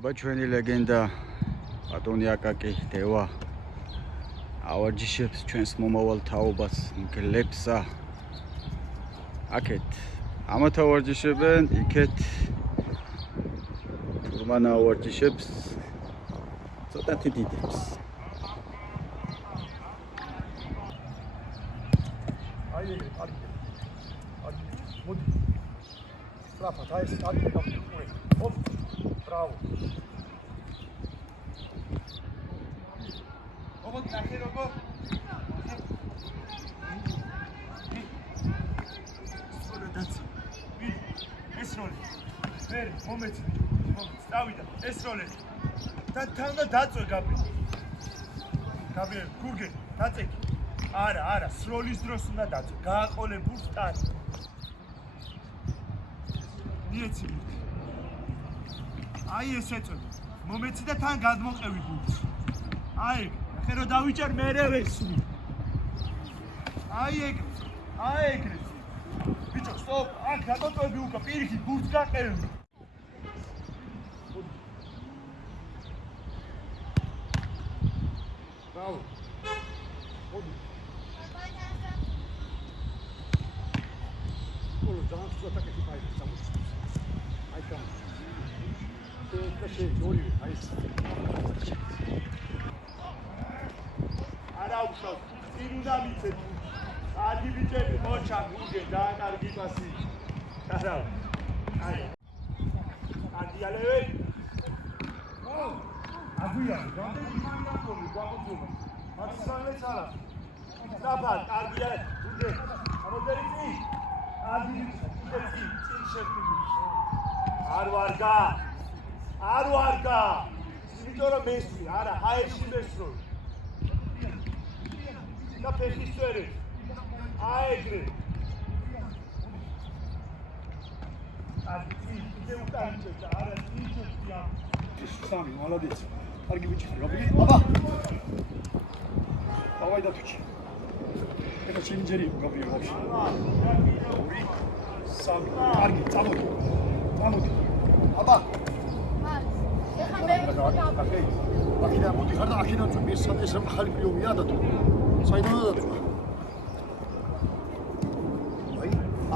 აბა ჩვენი ლეგენდა ბატონი აკაკი დევა ავარჯიშებს ჩვენს მომავალ თაობას მგლებსა აქეთ ამათ ავარჯიშებენ იქეთ თურმან ავარჯიშებს ცოტათი დიდებს აი მოდი სტრაფად აი ეს კარგი გამიყვე ოპ ბრავო როგორ ნახე როგორ ეს როლი ვერ მომეცი წავიდა ეს როლი და თან დაწვე გაბრი გურგე დაწეკი არა სროლის დროს უნდა დაწვე გააყოლე ბურთს თან მიეცი აი ეს ეწოდი მომეცი და თან გადმოყევი ბურთს აი ხე რო დავიჭერ მერე ვესვი აი ეგრე ბიჭო სტოპ აქ გადაწვევი უკა პირიქით ბურთს გაყევი ბრავო მოდი όλო ძალიან სუსტაკეთი ფაილი სამუშაო აი კამ ეს ორივე აი ეს არა უშავ წინ უნდა მიცეთ ადი ბიჭები მოჩა გურგე ძალიან კარგი პასი არა აი ადიალევი აგვია გამდენი მანდაკოლი გვაყოდება მაცალე ცალა დაბალ კარგია გურგე ამოდერი წინ ადი ბიჭები წინ შევტივი არ ვარგა იმიტომ რომ მესვი არა ჰაერში მესვი და ფეხის წვერი აეგრე ადი ისე უკანჩეთ არა ისე სამი молодец კარგი ბიჭი ხარ გაბილი აბა დავაი და თუჩი ეს ჩინჯერი გაბილი ვაფშე ორი სამი კარგი წამოდი აბა აქედან მოდი ხარ და აქედან წვი ეს ახალი პიოვია და თუ საიდანაა დაწვა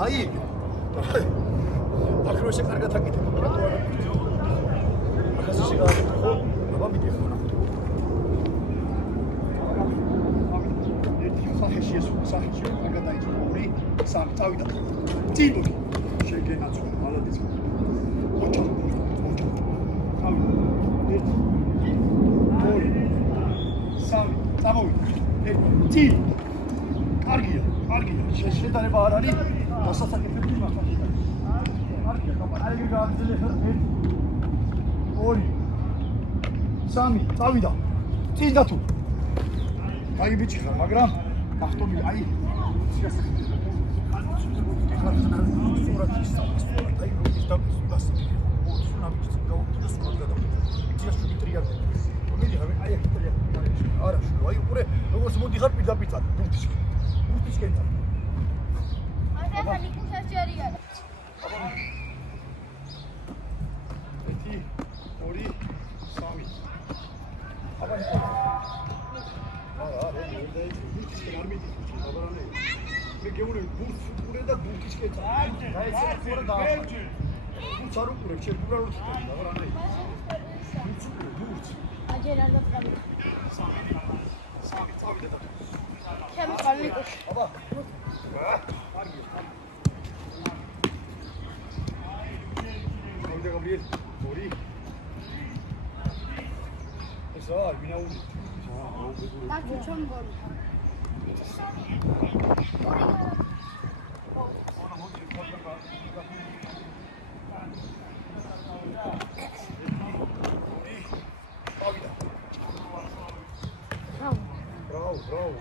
აი აქ რო ესე კარგად აკეთებ რატო არა ახაც ისე გააკეთე ხო აბა მიდიხარ სახეში კარგად დაიწყო ორი სამი წავიდა წინ შეგენაცვა молодец მოჩა ორი სამი წამოვიდა წინ კარგია შედარება არ არის დასასაკეთებელი მაგაში კარგია კაპიტალი გააგზელე ორი სამი წავიდა წინ და თუ კარგი ბიჭი ხარ მაგრამ ახტომი აი აი უყურე როგორც მოდიხარ პირდაპირ ბურთისკენ აი ახალი კუშაჭერია ერთი ორი სამი აბა არა ბურთისკენ არ მიდიხარ აბარანე მე გეუბნები ბურთს უყურე და ბურთისკენ აი ეს ხორა დააყარე ბურთს არ უყურებ შენ უყურე აბარანე ბურთს აჯერ არ გაწავი სამი წავიდა და ჩემი ყალიკუშ აბა კარგია მომდე გაბრიელ ორი ეს არ ვინაული დაგჭო ჩომბოლი Bravo, bravo.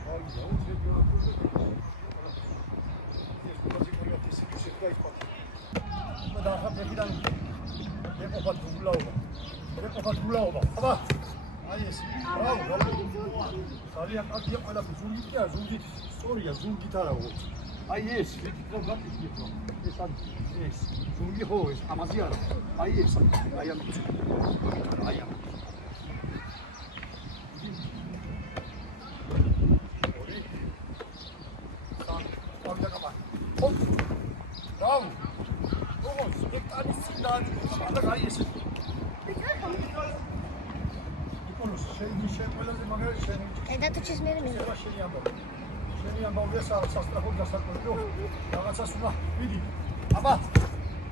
შენ ყველაზე მაგარი შენი. და თუ ჩისმერი მე. შენი ამბავი. შენი ამბავია სასტრაფო გასაკუთრებო. რაღაცას უნდა მიდი. აბა,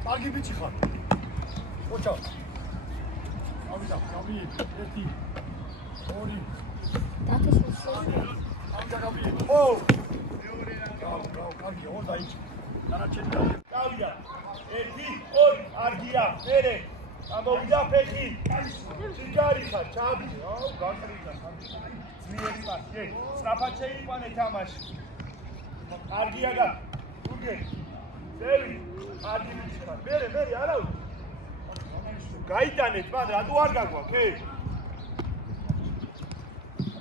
კარგი ბიჭი ხარ. ოჩა. ავიდა, გავი, 1 2 დათესს ავიდა გავი. ო! კარგი, ორ დაიჭი. დანარჩენი გავი. გავიდა 1 2 არგია მერე ამოვიდა ფეხი ციგარი ხარ ჩაბი აუ გაკრიდა ძლიერი ხარ კი სწრაფად შეიყვანე თამაში არგია გა გურგე ძელი არგი ხარ მერე არავი გაიტანეთ მან რატო არ გაგვაქვს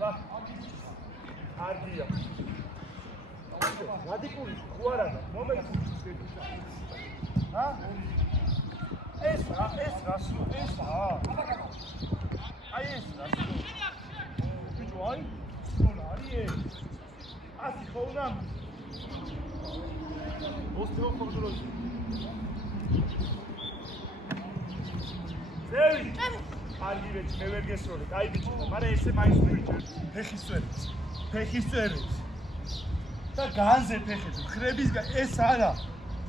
რა არგია რადიკული ხო არა და მომეცი ა ეს რასო ეს აი ეს რასო ბიჭო აი სკოლა არის ასი ხონა ოსტეო კონტროლი ზევი კარგი ვეჭ მე ვერ გესროლე აი ბიჭო მაგრამ ესე მაინც ვიჭო ფეხის წერებს და განზე ფეხებს ხრების ეს არა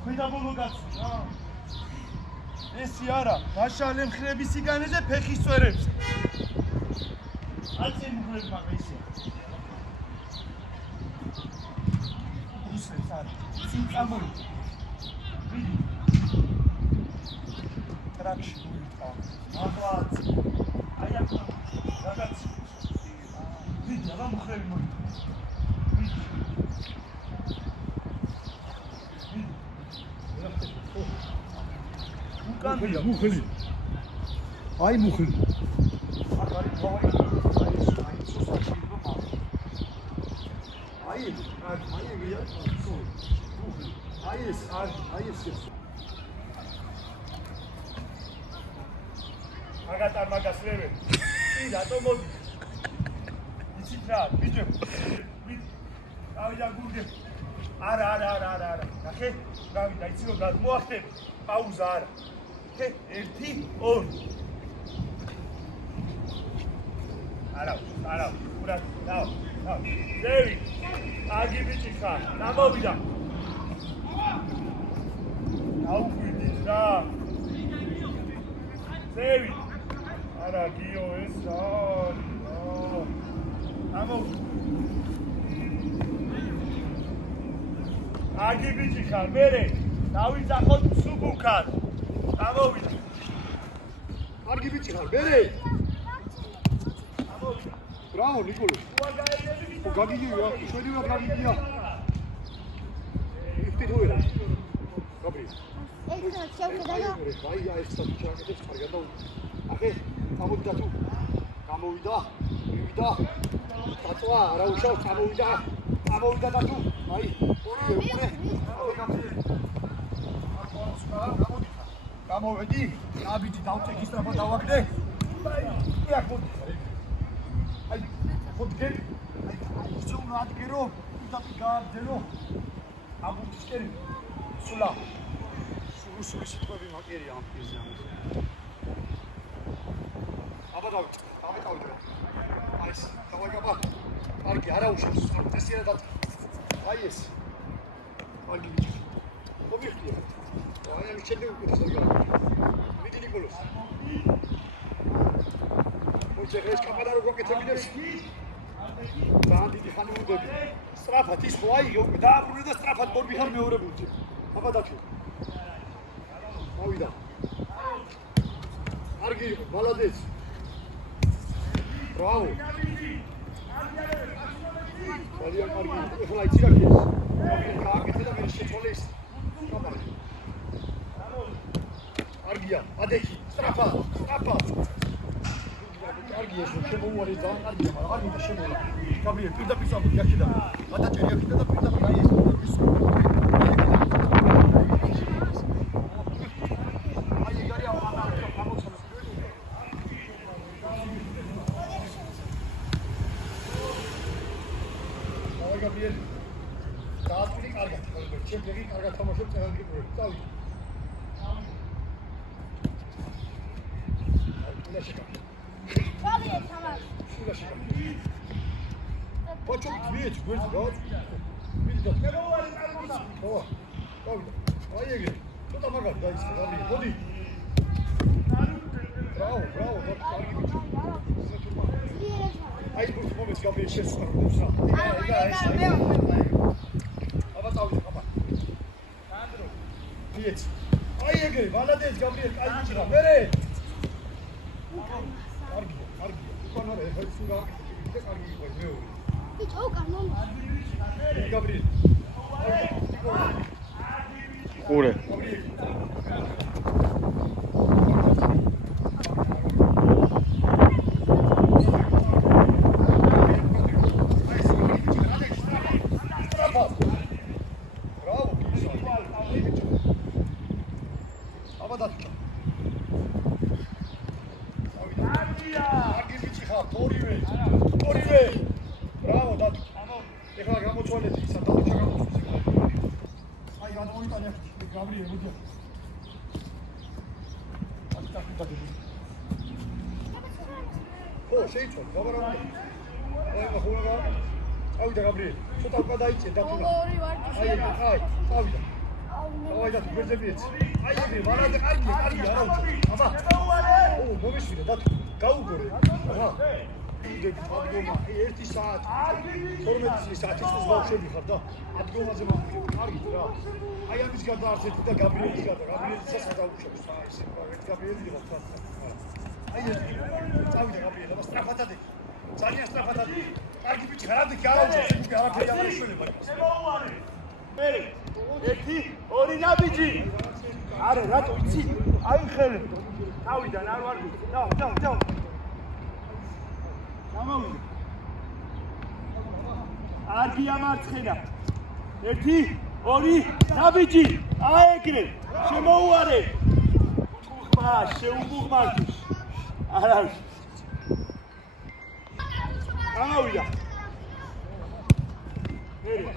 ქვიდა ბოლო გაცი რა ესი არა დაშალე მხრების იგანეზე ფეხის წერებს აცი მუღლებ მაგა ისე უსეს არა ცინწამური ვიდი ტრაქში ვიტყვა ახლაც აი აქ რაღაც ვიდი რა მუღლები მოიწვა მუხლი. აი მუხლი. აქ არის თავი. აი ეს მაგატარ მაგას ლევე. კი რატო მოდი? იცით რა, ბიჭო. გავიდა გურგე. არა. ნახე, გავიდა, იცი რომ გადმოახტები. პაუზა არა. 1 2 არა, ურად დავა. ზევი. აგი ბიჭი ხარ, დამოვიდა. აუკვიდით რა. ზევი. არა, გიო ეს რა. აგი ბიჭი ხარ, მერე დავიძახოთ სუბუქად. გამოვიდა. კარგი ბიჭი ხარ, მერე. გამოვიდა. ბრავო, ნიკოლე. ო გაგიგია, შვედია გაგიგია. იქით ვერა. გაბრი. ეს შევკიდაო. აი, ეს საჩაკეთებს კარგად და ახე, გამოვიდა თუ. გამოვიდა. მივიდა. დაწვა, არა უშავს, გამოვიდა და თუ. აი, ორი. გამოვედი, აბიჯი დავწეკი სწრაფად დავაგდე. აი, აქ მოდი. აი, ხოთგე. აი, ზონა ადგერო, უდაპი გააგდერო. აგუთისკერი. სულა. სული სიტყვები მაგერია ამ პირზე ამას. აბა დავიტოვე. აი ეს, დავაგაბა. კარგი, არა უშავს, წესიერად და აი ეს. კარგი ბიჭი. მომიხდია. აი ამ შედი უკეთ ხალგა. მიდი ნიკოლოს. მოიჭერეს კამერა რო გაკეთებინეს. ბანდი ხანი უდები. სწრაფად ის ხო აი უკვე დააბრუნე და სწრაფად მორბი ხარ მეორებულში. აბა დათო. მოვიდა. კარგი იყო, მალადეც. ბრავო. ძალიან კარგი. ეხლა იცი რა გეს. გააკეთე და მე შეწოლე ის. კარგია, ადექი, სწრაფად. კარგია, შემოუარი და კარგია, მაგრამ არ მინდა შემოვა. გაბრიელ, პირდაპირ სამოდი, აქედან. გადაჭერი აქედან და პირდაპირ აი ეს. აი ეგარი ამანა გამოცემს. აი გაბრიელ. დააწყრი კარგად, ჩემი კარგად თამაშობ წერანკი პროექტი. წავიდე. Gabriel, tamam. სულაში ხარ. ბაჭო გიეთ გვერდი რა. მიდი და. ხო. გავიდა. აი ეგრე. ცოტა მაგარი დაიწყე, გაბრიელი. მოდი. ბრავო, ბრავო, კარგი ბიჭი. აი ბურთი მომეც გაბრიელი შეცდომებს რა. აბა წავიდე, აბა. სანდრო. გიეთ. აი ეგრე, ვალადეც გაბრიელი, კაი ბიჭი რა. მერე. კარგია, კარგია. უკან არა, ეხლა ის უნდა და კარგი იყო მეორე. ბიჭო, უკან მომა. გაბრიელი. ყურე. შეიცვალ, გაბარამე. აი, ხუნა. წავიდა გაბრიელი. ცოტა უკან დაიწე დათუნა. აი, წავიდა. წავიდა გეძებიეთ. აი, ეგრე, ვარადე კარგია, კარგია, არა უჩვენე. აბა. ო, მომიშვიდე დათუ. გაუგორე. აჰა. იდები ადგომა, 1 საათი. 12 საათი ის ბავშვები ხარ და ადგომაზე მოვიდა. კარგით რა. აი, ამის გადაარჩეთ და გაბრიელის გადაარჩეთ საერთოდ აი, ეს გაბრიელი იყო თქვა. აი წავიდა გაბრიელი, აბა სწრაფად ადი. ძალიან სწრაფად ადი. კარგი ბიჭი, გარანტი კი არა უჩვენე, შენ არაფერი არ შეშველება. შემოუვარე. მე 1 2 ნაბიჯი. არა, რატო იცი? აი ხელი. თავიდან არ ვარ გული. დავა. გამოვიდე. არგია მარცხენა. 1 2 ნაბიჯი. აი ეგრე. შემოუვარე. ხმა, შეუბუღმართი. არა. გამოვიდა.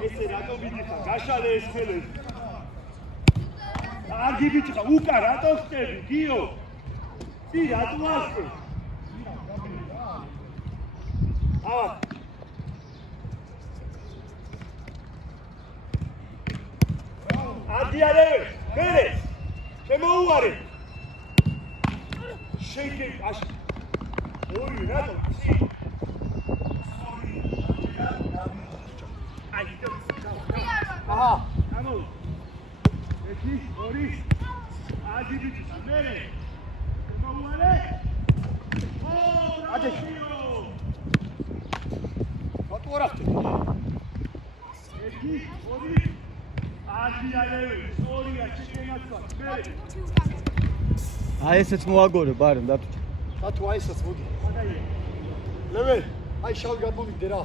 ესე რატო მიდიხარ? გაშალე ეს ხელები. კარგი ბიჭი ხარ, უკან რატო ხტები? გიო. დი რატო ასწე? აა. ადიარე, მერე. შემოუვარე. შეიკე აში. ორი რატო? აჰა, ამო. 1 2 ადი ბიჭი, მერე. შემოუვარე. ადი. რატო არ ახტე? 1 2 ადიარე, ორია შეგენაცვა, მერე. აი ესეც მოაგორე ბარემ დათუ. დათუ აი ესაც მოდი. ლევე, აი შავი გადმომიგდე რა.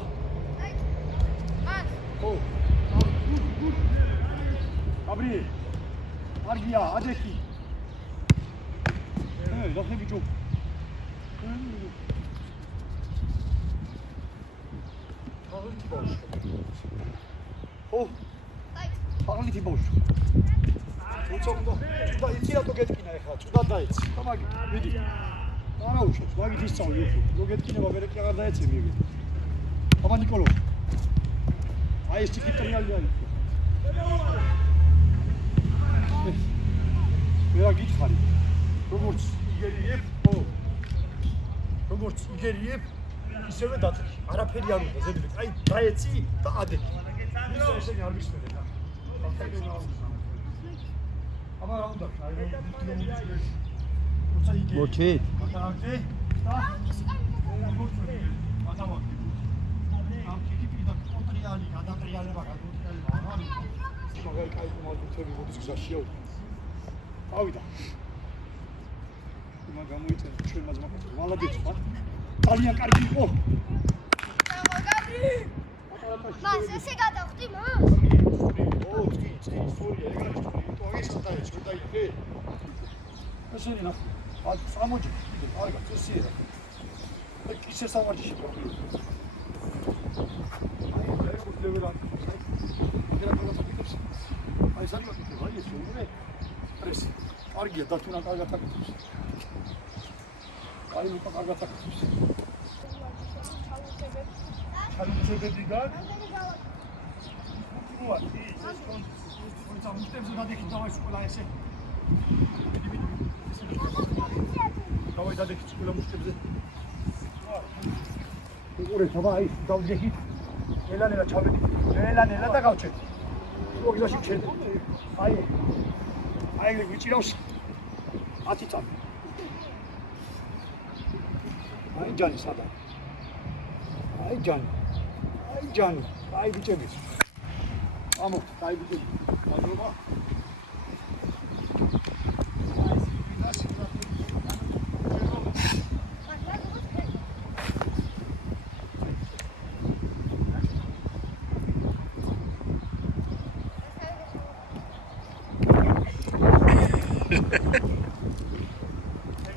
ხო. გაბრიელი. კარგია, აჯექი. დახე ბიჭო. აღიქვე ბავშვი. ხო. აღიქვე ბავშვი. უცოდო. და იცი რატო გეტკინა ეხლა? წუდა დაეცი. თამაგი, მიდი. არა უშავს, მაგით ისწავლი უფრო. რო გეტკინება მერე კი აღარ დაეცე მიიღე. აბა ნიკოლო. აი ეს ტიკიტრიალი არის. ვერა გითხარი. როგორც იგერიებ, ხო. როგორც იგერიებ, ისევე დაწიკი. არაფერი არ უნდა ზედმეტ. აი დაეცი და ადეკი. ისე ესენი არ მისმენე და. აბა რა უნდა? აი მოჩი. გადააგდე და გადავაგდე. ამ კიკიპი და კონტრიალი, გადატრიალება, გადატრიალება არ არის. მაგარი კაი კომანდოები მოდის გზაშია. ავიდა. გამოიწერა ჩვენ მას მაგას. ვალადეც ხარ. ძალიან კარგი იყო. მას ესე გადავხდი მას? ო, წი, სორია, ეგრე იყო. ეს დაიწყო დაიხე. ესენი ნახე. აი, სამოჯი. კარგად, წესია. აი, ისე სამარჯიში პრობლემა. აი, ეგ უძლევერა. აი, საერთოდ აი ეს უმრე. პრესი. კარგია, დათუნა კარგად აკეთებს. აი, უკან კარგად აკეთებს. ჩამოწებები გაქვს? უა, ის კონდიცია. თუმცა მუშტებზე დადექით დავაი ყველა ესე. დავაი დადექით ყველა მუშტებზე. უყურე თვა აი დავდექით. ელანელა ჩავედით. ელანელა და გავჩეთ. მოგილაში ჩეთ. აი ვიჭირავს 10 წამი. აი ჯანი სადა. აი ჯანი. აი ბიჭები. ამო, აი ბიჭები. მადლობა.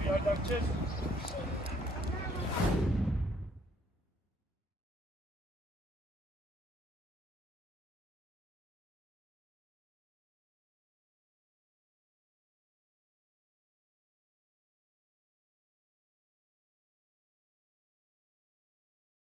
მე არ დამჭეს.